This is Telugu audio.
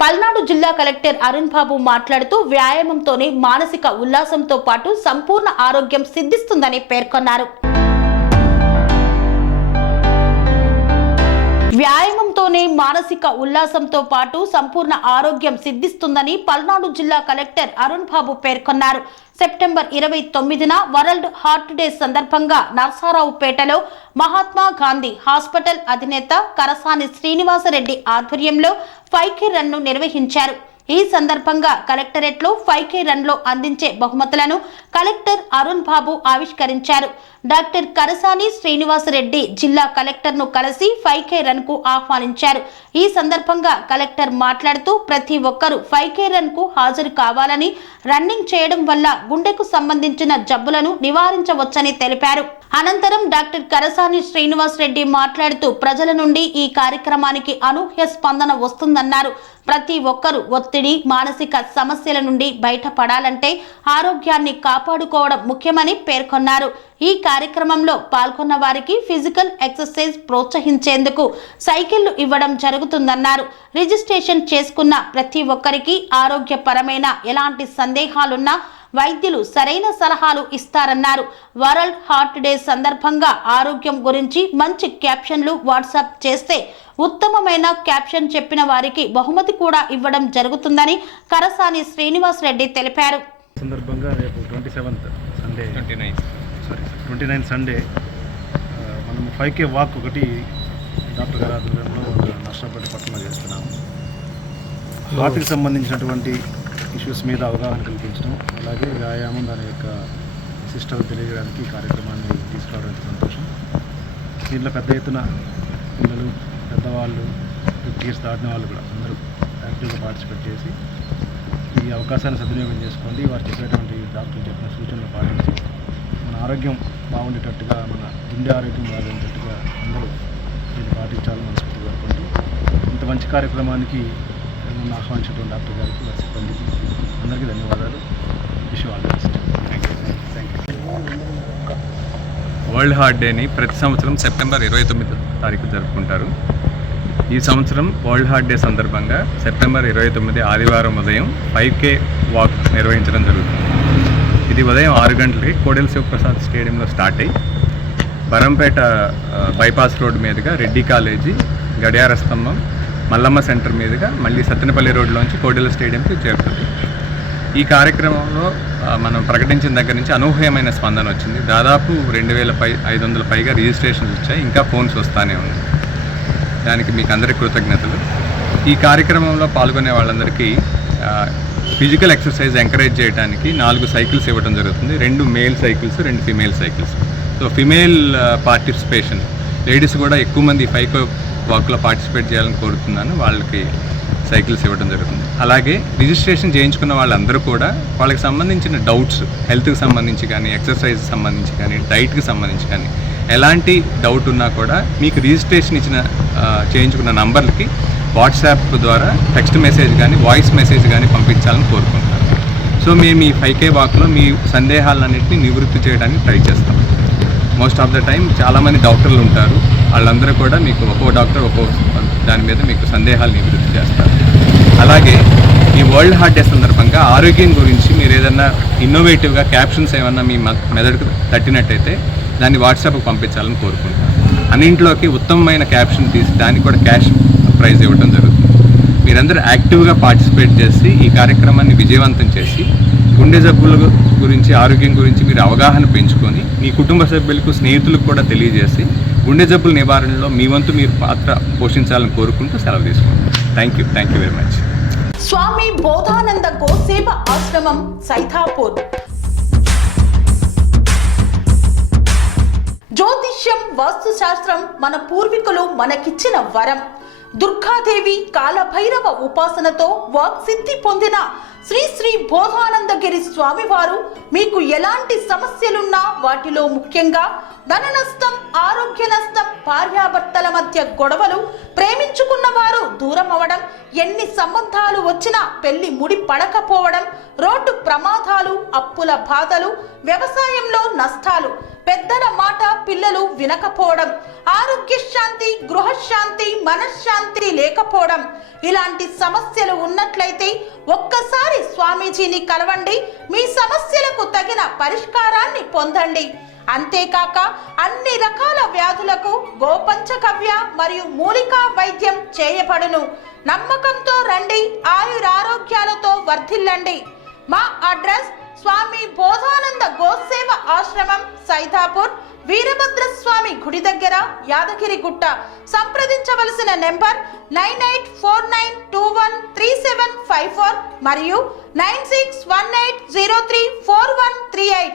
పల్నాడు జిల్లా కలెక్టర్ అరుణ్ బాబు మాట్లాడుతూ వ్యాయామంతోనే మానసిక ఉల్లాసంతో పాటు సంపూర్ణ ఆరోగ్యం సిద్ధిస్తుందని పేర్కొన్నారు. వ్యాయామంతోనే మానసిక ఉల్లాసంతో పాటు సంపూర్ణ ఆరోగ్యం సిద్ధిస్తుందని పల్నాడు జిల్లా కలెక్టర్ అరుణ్ బాబు పేర్కొన్నారు. సెప్టెంబర్ 29న వరల్డ్ హార్ట్ డే సందర్భంగా నర్సారావుపేటలో మహాత్మా గాంధీ హాస్పిటల్ అధినేత కరసాని శ్రీనివాసరెడ్డి ఆధ్వర్యంలో 5K రన్ ను నిర్వహించారు. ఈ సందర్భంగా కలెక్టరేట్ లో 5K రన్ లో అందించే బహుమతులను కలెక్టర్ అరుణ్ బాబు ఆవిష్కరించారు. డాక్టర్ కరసాని శ్రీనివాసరెడ్డి జిల్లా కలెక్టర్ ను కలిసి 5K రన్ కు ఆహ్వానించారు. ఈ సందర్భంగా కలెక్టర్ మాట్లాడుతూ ప్రతి ఒక్కరూ 5K రన్ కు హాజరు కావాలని, రన్నింగ్ చేయడం వల్ల గుండెకు సంబంధించిన జబ్బులను నివారించవచ్చని తెలిపారు. అనంతరం డాక్టర్ కరసాని శ్రీనివాసరెడ్డి మాట్లాడుతూ ప్రజల నుండి ఈ కార్యక్రమానికి అనూహ్య స్పందన వస్తుందన్నారు. ప్రతి ఒక్కరూ ఒత్తిడి, మానసిక సమస్యల నుండి బయటపడాలంటే ఆరోగ్యాన్ని కాపాడుకోవడం ముఖ్యమని పేర్కొన్నారు. ఈ కార్యక్రమంలో పాల్గొన్న వారికి ఫిజికల్ ఎక్సర్సైజ్ ప్రోత్సహించేందుకు సైకిళ్లు ఇవ్వడం జరుగుతుందన్నారు. రిజిస్ట్రేషన్ చేసుకున్న ప్రతి ఒక్కరికి ఆరోగ్యపరమైన ఎలాంటి సందేహాలున్నా వైద్యులు సరైన సలహాలు ఇస్తారన్నారు. వరల్డ్ హార్ట్ డే సందర్భంగా ఆరోగ్యం గురించి మంచి క్యాప్షన్లు వాట్సాప్ చేస్తే ఉత్తమమైన క్యాప్షన్ చెప్పిన వారికి బహుమతి కూడా ఇవ్వడం జరుగుతుందని కరసాని శ్రీనివాసరెడ్డి తెలిపారు. సందర్భంగా రేపు 29 సండే మనం 5K వాక్ ఒకటి డాక్టర్ గారి ఆధ్వర్యంలో నర్సాపేట పట్టణంలో చేస్తున్నాము. హార్ట్కి సంబంధించినటువంటి ఇష్యూస్ మీద అవగాహన కల్పించడం, అలాగే వ్యాయామం దాని యొక్క విశిష్టత తెలియజేయడానికి ఈ కార్యక్రమాన్ని తీసుకురావడం సంతోషం. దీంట్లో పెద్ద ఎత్తున పిల్లలు, పెద్దవాళ్ళు, 50 years దాటిన వాళ్ళు కూడా అందరూ యాక్టివ్గా పార్టిసిపేట్ చేసి ఈ అవకాశాన్ని సద్వినియోగం చేసుకోండి. వారు చెప్పేటువంటి డాక్టర్లు చెప్పిన సూచనలు పాటించి మన ఆరోగ్యం బాగుండేటట్టుగా, మన గుండె ఆరోగ్యం బాగుండేటట్టుగా అందరూ దీన్ని పాటించాలని మనస్ఫూర్తిగా కోరుకుంటూ ఇంత మంచి కార్యక్రమానికి నన్ను ఆహ్వానించినటువంటి డాక్టర్ గారికి, వారి సిబ్బందికి అందరికీ ధన్యవాదాలు. Wish all the best. Thank you. World heart డేని ప్రతి సంవత్సరం సెప్టెంబర్ 29 తారీఖు జరుపుకుంటారు. ఈ సంవత్సరం వరల్డ్ హార్ట్ డే సందర్భంగా సెప్టెంబర్ 29 ఆదివారం ఉదయం 5K వాక్ నిర్వహించడం జరుగుతుంది. ఇది ఉదయం 6 గంటలకి కోడెల శివప్రసాద్ స్టేడియంలో స్టార్ట్ అయ్యి బరంపేట బైపాస్ రోడ్ మీదుగా రెడ్డి కాలేజీ, గడియార స్తంభం, మల్లమ్మ సెంటర్ మీదుగా మళ్ళీ సత్తెనపల్లి రోడ్లోంచి కోడెల స్టేడియంకి చేరుతుంది. ఈ కార్యక్రమంలో మనం ప్రకటించిన దగ్గర నుంచి అనూహ్యమైన స్పందన వచ్చింది. దాదాపు 2500 పైగా రిజిస్ట్రేషన్స్ వచ్చాయి. ఇంకా ఫోన్స్ వస్తూనే ఉన్నాయి. దానికి మీకు అందరికీ కృతజ్ఞతలు. ఈ కార్యక్రమంలో పాల్గొనే వాళ్ళందరికీ ఫిజికల్ ఎక్సర్సైజ్ ఎంకరేజ్ చేయడానికి 4 సైకిల్స్ ఇవ్వడం జరుగుతుంది. 2 male cycles, 2 female cycles. So female participation, ladies కూడా ఎక్కువ మంది 5K వాక్లో పార్టిసిపేట్ చేయాలని కోరుతున్నాను. వాళ్ళకి సైకిల్స్ ఇవ్వడం జరుగుతుంది. అలాగే రిజిస్ట్రేషన్ చేయించుకున్న వాళ్ళందరూ కూడా వాళ్ళకి సంబంధించిన డౌట్స్, హెల్త్కి సంబంధించి కానీ, ఎక్సర్సైజ్ సంబంధించి కానీ, డైట్కి సంబంధించి కానీ ఎలాంటి డౌట్ ఉన్నా కూడా మీకు రిజిస్ట్రేషన్ చేయించుకున్న నంబర్లకి వాట్సాప్ ద్వారా టెక్స్ట్ మెసేజ్ కానీ, వాయిస్ మెసేజ్ కానీ పంపించాలని కోరుకుంటున్నాను. సో మేము ఈ 5K వాక్లో మీ సందేహాలన్నింటినీ నివృత్తి చేయడానికి ట్రై చేస్తాం. మోస్ట్ ఆఫ్ ద టైం చాలామంది డాక్టర్లు ఉంటారు. వాళ్ళందరూ కూడా మీకు ఒక్కో డాక్టర్ ఒక్కో దాని మీద మీకు సందేహాలు నివృత్తి చేస్తారు. అలాగే ఈ వరల్డ్ హార్ట్ డే సందర్భంగా ఆరోగ్యం గురించి మీరు ఏదైనా ఇన్నోవేటివ్గా క్యాప్షన్స్ ఏమన్నా మీ మెదడుకు తట్టినట్టయితే దాన్ని వాట్సాప్కి పంపించాలని కోరుకుంటున్నాను. అన్నింటిలోకి ఉత్తమమైన క్యాప్షన్ తీసి దానికి కూడా క్యాష్ ప్రైజ్ ఇవ్వడం జరుగుతుంది. మీరందరూ యాక్టివ్గా పార్టిసిపేట్ చేసి ఈ కార్యక్రమాన్ని విజయవంతం చేసి గుండె జబ్బుల గురించి, ఆరోగ్యం గురించి మీరు అవగాహన పెంచుకొని మీ కుటుంబ సభ్యులకు, స్నేహితులకు కూడా తెలియజేసి గుండె జబ్బుల నివారణలో మీ వంతు మీరు పాత్ర పోషించాలని కోరుకుంటూ సెలవు తీసుకుంటాం. Thank you very much. Swami Bodhananda Goseva Ashramam, Saithapur. జ్యోతిష్యం, వాస్తుశాస్త్రం మన పూర్వీకులు మనకిచ్చిన వరం. దుర్గాదేవి, కాలభైరవ ఉపాసనతో వాక్సిద్ధి పొందిన శ్రీ శ్రీ బోధానందగిరి స్వామివారు మీకు ఎలాంటి సమస్యలున్నా, వాటిలో ముఖ్యంగా ధన నష్టం, ఆరోగ్య నష్టం, భార్యాభర్తల మధ్య గొడవలు, ప్రేమించుకున్న వారు దూరం అవడం, ఎన్ని సంబంధాలు వచ్చినా పెళ్లి ముడి పడకపోవడం, రోడ్డు ప్రమాదాలు, అప్పుల బాధలు, వ్యవసాయంలో నష్టాలు, పెద్దల మాట పిల్లలు వినకపోవడం, ఆరోగ్య శాంతి, గృహశాంతి, మనశ్శాంతి లేకపోవడం, ఇలాంటి సమస్యలు ఉన్నట్లయితే ఒక్కసారి స్వామీజీని కలవండి. మీ సమస్యలకు తగిన పరిష్కారాన్ని పొందండి. అంతేకాక అన్ని రకాల వ్యాధులకు గోపంచగవ్య మరియు మూలికా వైద్యం చేయబడును. నమ్మకంతో రండి, ఆయురారోగ్యాలతో వర్ధిల్లండి. మా అడ్రస్ స్వామి బోధానంద గోసేవ ఆశ్రమం, సైదాపూర్, వీరభద్రస్వామి గుడి దగ్గర, యాదగిరిగుట్ట. సంప్రదించవలసిన నెంబర్ 9849213754 మరియు 9618034138.